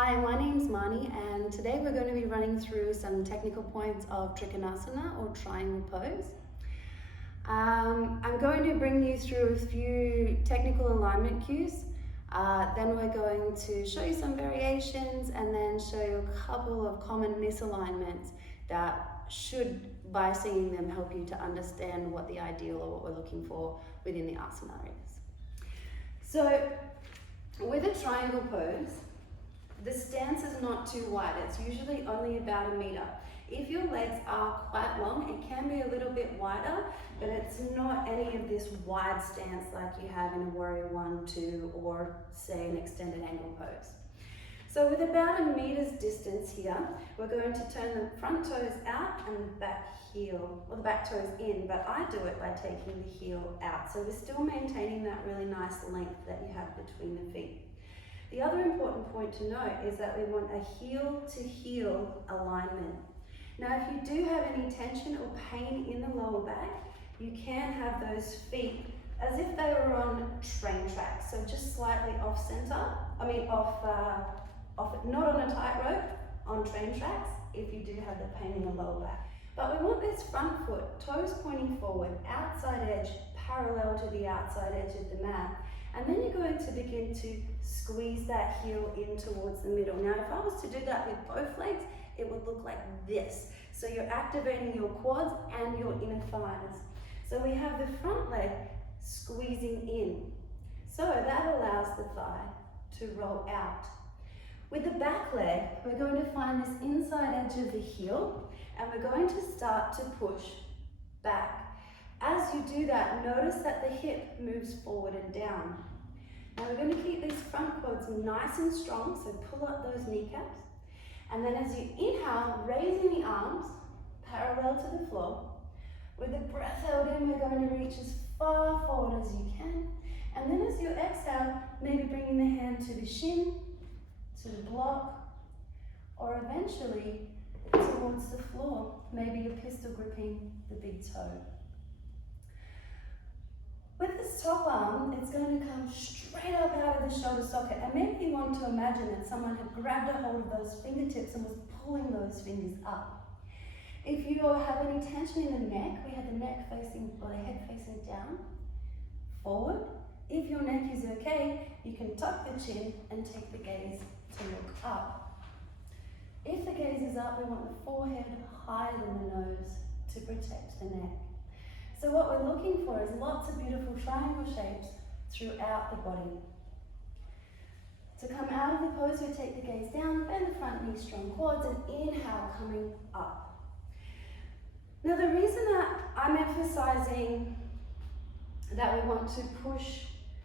Hi, my name's Marnie, and today we're going to be running through some technical points of Trikonasana or triangle pose. I'm going to bring you through a few technical alignment cues. Then we're going to show you some variations and then show you a couple of common misalignments that should, by seeing them, help you to understand what the ideal or what we're looking for within the asana is. So, with a triangle pose, the stance is not too wide. It's usually only about 1 meter. If your legs are quite long, it can be a little bit wider, but it's not any of this wide stance like you have in a warrior 1, 2, or say an extended angle pose. So with about 1 meter's distance here, we're going to turn the front toes out and the back heel, or the back toes in, but I do it by taking the heel out. So we're still maintaining that really nice length that you have between the feet. The other important point to note is that we want a heel to heel alignment. Now, if you do have any tension or pain in the lower back, you can have those feet as if they were on train tracks, so just slightly off center. Not on a tightrope, on train tracks, if you do have the pain in the lower back. But we want this front foot, toes pointing forward, outside edge parallel to the outside edge of the mat. And then you're going to begin to squeeze that heel in towards the middle. Now, if I was to do that with both legs, it would look like this. So you're activating your quads and your inner thighs. So we have the front leg squeezing in. So that allows the thigh to roll out. With the back leg, we're going to find this inside edge of the heel, and we're going to start to push back. As you do that, notice that the hip moves forward and down. Now we're going to keep these front quads nice and strong, so pull up those kneecaps. And then as you inhale, raising the arms parallel to the floor. With the breath held in, we're going to reach as far forward as you can. And then as you exhale, maybe bringing the hand to the shin, to the block, or eventually towards the floor. Maybe you're pistol gripping the big toe. With this top arm, it's going to come straight up out of the shoulder socket, and maybe you want to imagine that someone had grabbed a hold of those fingertips and was pulling those fingers up. If you have any tension in the neck, we have the neck facing, or the head facing down, forward. If your neck is okay, you can tuck the chin and take the gaze to look up. If the gaze is up, we want the forehead higher than the nose to protect the neck. So what we're looking for is lots of beautiful triangle shapes throughout the body. To come out of the pose, we take the gaze down, bend the front knee, strong quads, and inhale, coming up. Now the reason that I'm emphasizing that we want to push,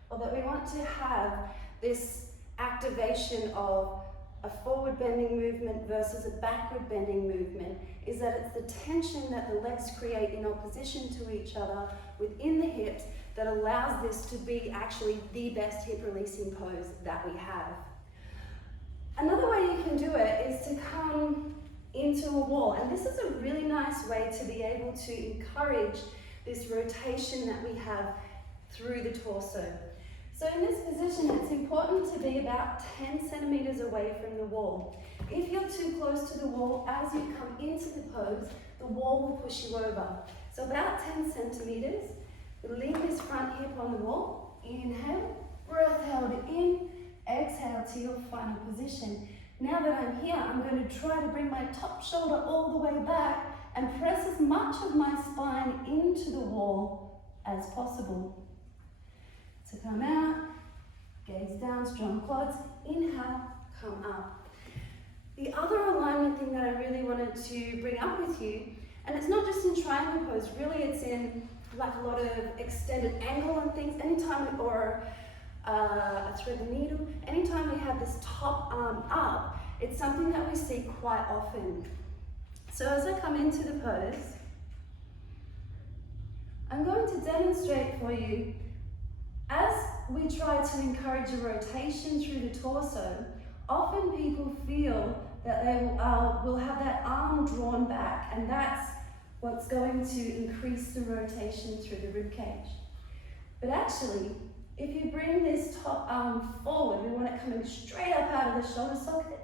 or that we want to have this activation of a forward bending movement versus a backward bending movement, is that it's the tension that the legs create in opposition to each other within the hips that allows this to be actually the best hip releasing pose that we have. Another way you can do it is to come into a wall, and this is a really nice way to be able to encourage this rotation that we have through the torso. So in this position, it's important to be about 10 centimeters away from the wall. If you're too close to the wall, as you come into the pose, the wall will push you over. So about 10 centimeters, leave this front hip on the wall. Inhale, breath held in, exhale to your final position. Now that I'm here, I'm going to try to bring my top shoulder all the way back and press as much of my spine into the wall as possible. To come out, gaze down, strong quads, inhale, come up. The other alignment thing that I really wanted to bring up with you, and it's not just in triangle pose, really it's in like a lot of extended angle and things, anytime, or a thread the needle, anytime we have this top arm up, it's something that we see quite often. So as I come into the pose, I'm going to demonstrate for you. As we try to encourage a rotation through the torso, often people feel that they will have that arm drawn back, and that's what's going to increase the rotation through the rib cage. But actually, If you bring this top arm forward, we want it coming straight up out of the shoulder socket,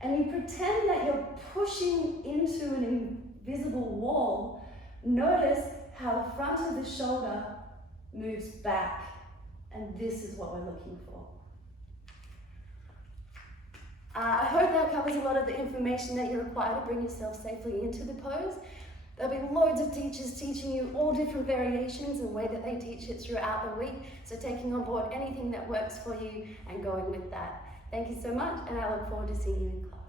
and you pretend that you're pushing into an invisible wall, notice how the front of the shoulder moves back, and this is what we're looking for. I hope that covers a lot of the information that you require to bring yourself safely into the pose. There'll be loads of teachers teaching you all different variations and the way that they teach it throughout the week, so taking on board anything that works for you and going with that. Thank you so much, and I look forward to seeing you in class.